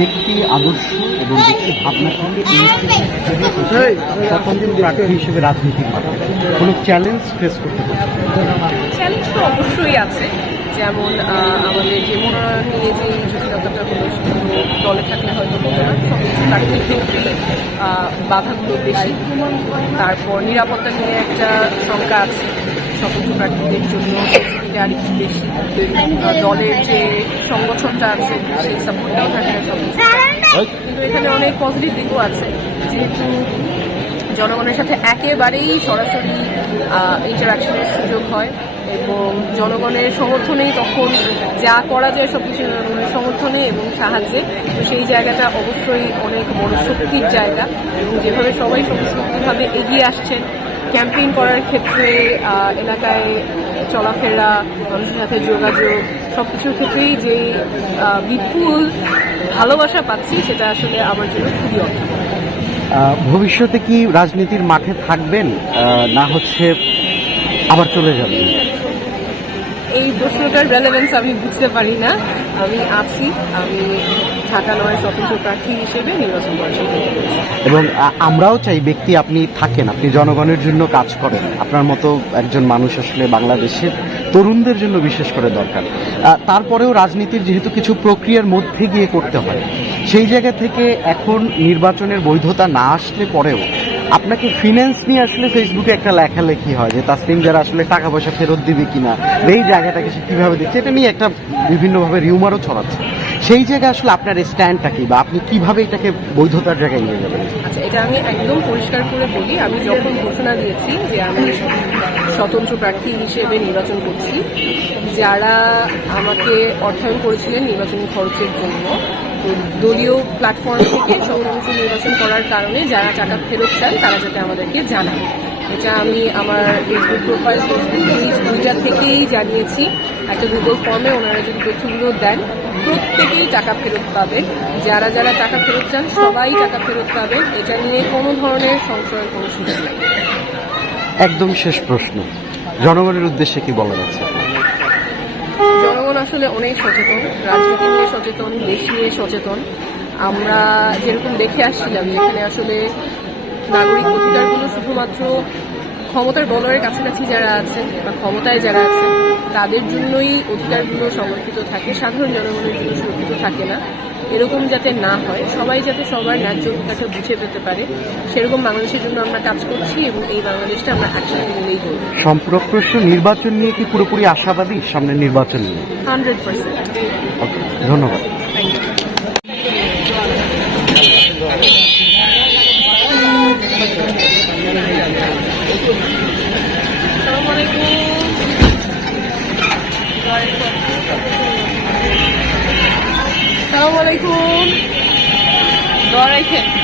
ব্যক্তি আদর্শ এবং ব্যক্তি ভাবনা থেকে স্বতন্ত্র প্রার্থী হিসেবে রাজনীতির মাঠে। কোনো চ্যালেঞ্জ ফেস করতে পারছে চ্যালেঞ্জ তো অবশ্যই আছে। যেমন আমাদের যে মনোনয়ন নিয়ে যে জটিলতাটা হলো সেগুলো দলে থাকলে হয়তো হতো না। ক্ষেত্রে আহ, বাধাগুলো বেশি। তারপর নিরাপত্তা নিয়ে একটা শঙ্কা আছে। স্বতন্ত্র প্রার্থীদের জন্য সেটা আরেকটু বেশি। দলের যে সংগঠনটা আছে সেই সাপোর্টটাও থাকে না কিন্তু এখানে অনেক পজিটিভ দিকও আছে। যেহেতু জনগণের সাথে একেবারেই সরাসরি ইন্টারাকশনের সুযোগ হয় এবং জনগণের সমর্থনেই তখন যা করা যায় সব কিছু জনগণের সমর্থনে এবং সাহায্যে। তো সেই জায়গাটা অবশ্যই অনেক বড় শক্তির জায়গা এবং যেভাবে সবাই সমস্তভাবে এগিয়ে আসছেন ক্যাম্পেইন করার ক্ষেত্রে এলাকায় চলাফেরা, মানুষের সাথে যোগাযোগ সব কিছুর ক্ষেত্রেই যে বিপুল ভালোবাসা পাচ্ছি, সেটা আসলে আমার জন্য খুবই অর্থ ভবিষ্যতে কি রাজনীতির মাঠে থাকবেন? না হচ্ছে আবার চলে যাবেন? এই প্রশ্নটার রেলেভেন্স আমি বুঝতে পারি না। আমি আছি, আমি ঢাকা নয় স্বতন্ত্র প্রার্থী হিসেবে নির্বাচন পরিষদ এবং আমরাও চাই ব্যক্তি আপনি থাকেন, আপনি জনগণের জন্য কাজ করেন। আপনার মতো একজন মানুষ আসলে বাংলাদেশের তরুণদের জন্য বিশেষ করে দরকার। তারপরেও রাজনীতির যেহেতু কিছু প্রক্রিয়ার মধ্যে গিয়ে করতে হয়, সেই জায়গা থেকে এখন নির্বাচনের বৈধতা না আসলে পরেও আপনাকে ফিনান্স নিয়ে আসলে ফেসবুকে একটা লেখালেখি হয় যে, তাসলিম যারা আসলে টাকা পয়সা ফেরত দিবে কিনা? এই জায়গাটাকে সে কীভাবে দিচ্ছে এটা নিয়ে একটা বিভিন্নভাবে রিউমারও ছড়াচ্ছে। সেই জায়গায় আসলে আপনার স্ট্যান্ডটা কি? বা আপনি কীভাবে এটাকে বৈধতার জায়গায় নিয়ে যাবেন? আচ্ছা এটা আমি একদম পরিষ্কার করে বলি। আমি যখন ঘোষণা দিয়েছি যে আমি স্বতন্ত্র প্রার্থী হিসেবে নির্বাচন করছি, যারা আমাকে অর্থায়ন করেছিলেন নির্বাচনী খরচের জন্য দলীয় প্ল্যাটফর্ম থেকে সংরক্ষণ নির্বাচন করার কারণে যারা টাকা ফেরত চান, তারা যাতে আমাদেরকে জানান। এটা আমি আমার ফেসবুক প্রোফাইল ফেসবুক পেজ দুইটা থেকেই জানিয়েছি। একটা গুগল ফর্মে ওনারা যদি তথ্যগুলো দেন প্রত্যেকেই টাকা ফেরত পাবে। যারা যারা টাকা ফেরত চান সবাই টাকা ফেরত পাবে। এটা নিয়ে কোনো ধরনের সংশয়ের কোনো সুযোগ নেই। একদম শেষ প্রশ্ন। জনগণের উদ্দেশ্যে কি বলা যাচ্ছে জনগণ আসলে অনেক সচেতন রাজনীতি নিয়ে সচেতন দেশ নিয়ে সচেতন। আমরা যেরকম দেখে আসছিলাম যেখানে আসলে নাগরিক অধিকারগুলো শুধুমাত্র ক্ষমতার বলয়ের কাছাকাছি যারা আছেন বা ক্ষমতায় যারা আছেন তাদের জন্যই অধিকারগুলো সংরক্ষিত থাকে সাধারণ জনগণের জন্য সুরক্ষিত থাকে না। এরকম যাতে না হয় সবাই যাতে সবার ন্যায্য অধিকারটা বুঝে পেতে পারে সেরকম বাংলাদেশের জন্য আমরা কাজ করছি এবং এই বাংলাদেশটা আমরা একসাথে মিলেই করব সম্পূরক প্রশ্ন নির্বাচন নিয়ে কি পুরোপুরি আশাবাদী সামনে নির্বাচন নিয়ে? Hundred percent. ধন্যবাদ। থ্যাংক ইউ আসসালামু আলাইকুম। দোয়া রাখেন।